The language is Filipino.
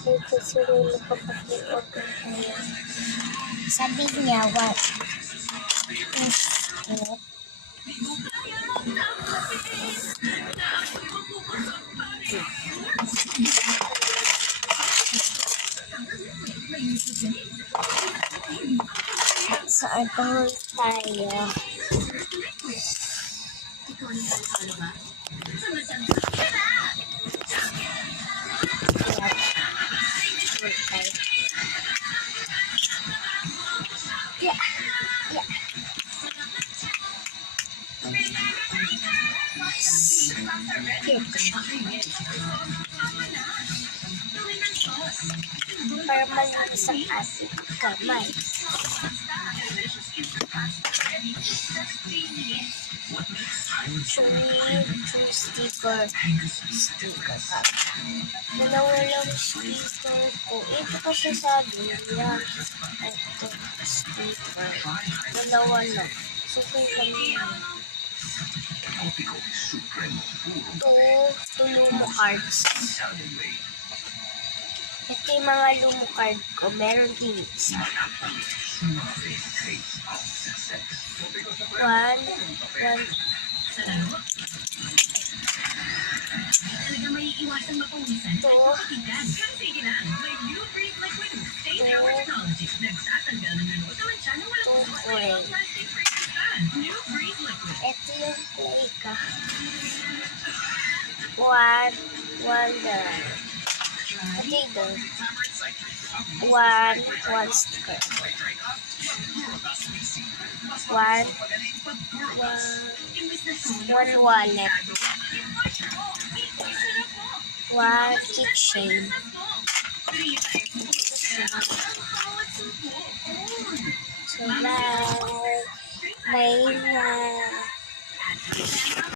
Ito sila nakapag-iot ko kayo. Sabi niya, what is it? Saan tuloy tayo? Yeah. Yeah. Cute ko siya. Para malinis ang ating kamay. Sticker. Dalawa lang sticker ko. Ito kasi sabi niya. Ito, sticker. Dalawa lang. Super lang yan. Ito, Lumo cards. Ito yung mga Lumo card ko. Meron din isa. One. Ito yung play ka. Wonder. Ito one sticker. One wallet. One keychain. So, bye.